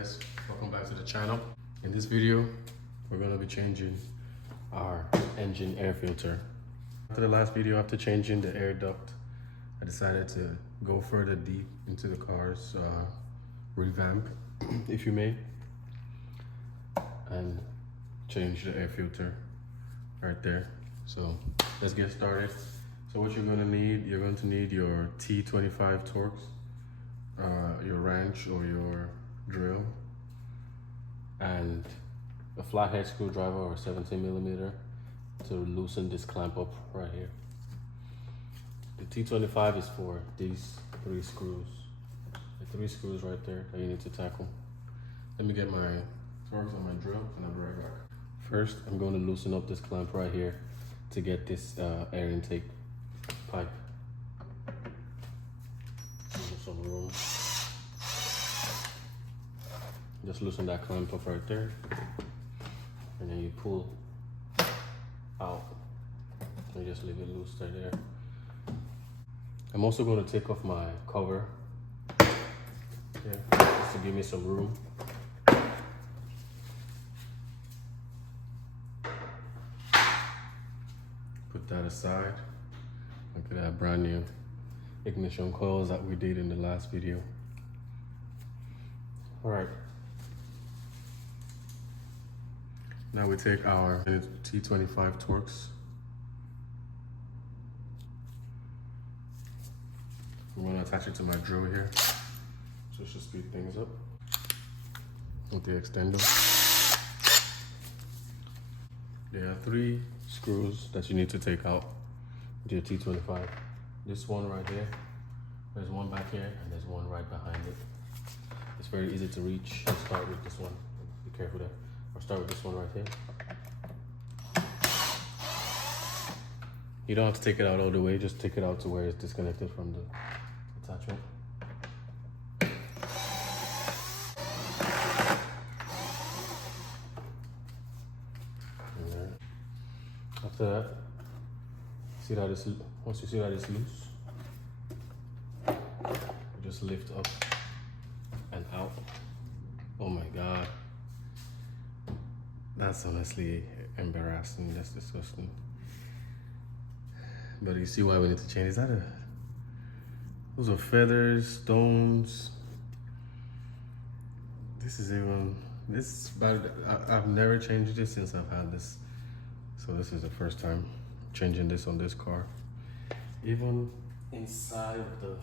guys, welcome back to the channel. In this video we're going to be changing our engine air filter. After the last video, after changing the air duct, I decided to go further deep into the car's revamp, if you may, and change the air filter right there. So let's get started. So what you're going to need your T25 Torx, your wrench or your drill, and a flathead screwdriver or 17mm to loosen this clamp up right here. The T25 is for these 3 screws. The 3 screws right there that you need to tackle. Let me get my Torx on my drill and I'll be right back. First, I'm going to loosen up this clamp right here to get this air intake pipe. Some room. Just loosen that clamp up right there, and then you pull out and just leave it loose right there. I'm also going to take off my cover here just to give me some room. Put that aside. Look at that brand new ignition coils that we did in the last video. All right. Now we take our T25 Torx. I'm going to attach it to my drill here, just to speed things up with the extender. There are 3 screws that you need to take out with your T25. This one right here, there's one back here, and there's one right behind it. It's very easy to reach. I'll start with this one. Be careful there. I'll start with this one right here. You don't have to take it out all the way, just take it out to where it's disconnected from the attachment. And there. After that, see that it's, once you see that it's loose, you just lift up and out. Oh my God. That's honestly embarrassing. That's disgusting. But you see why we need to change. Is that those are feathers, stones. This is bad. I've never changed this since I've had this. So this is the first time changing this on this car. Even inside of the,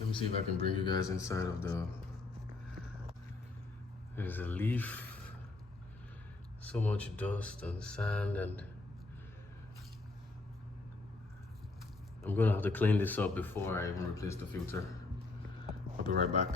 let me see if I can bring you guys inside of the, there's a leaf, so much dust and sand, and I'm gonna have to clean this up before I even replace the filter. I'll be right back.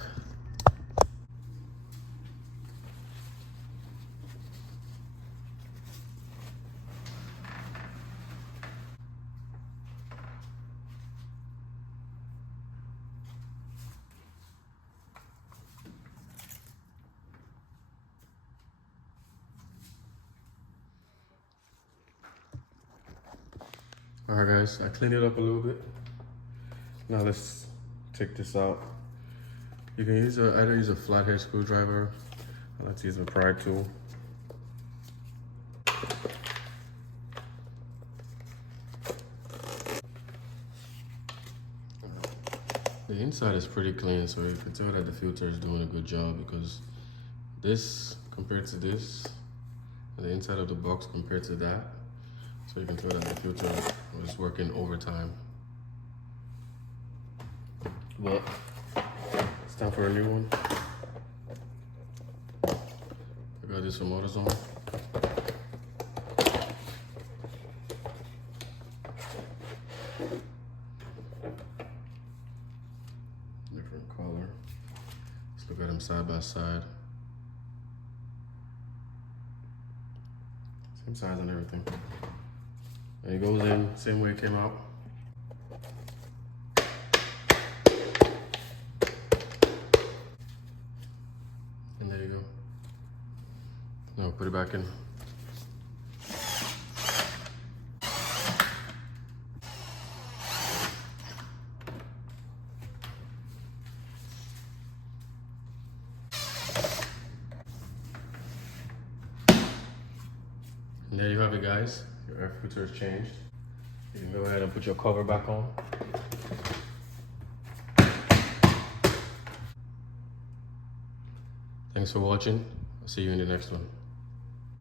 All right guys, I cleaned it up a little bit. Now let's take this out. You can use either use a flathead screwdriver. I like to use a pry tool. The inside is pretty clean, so you can tell that the filter is doing a good job, because this compared to this, and the inside of the box compared to that, so you can tell that the filter was working overtime. But it's time for a new one. I got this from AutoZone. Different color. Let's look at them side by side. Same size and everything. And it goes in same way it came out. And there you go. Now put it back in. And there you have it, guys. Your air filter is changed. You can go ahead and put your cover back on. Thanks for watching. I'll see you in the next one.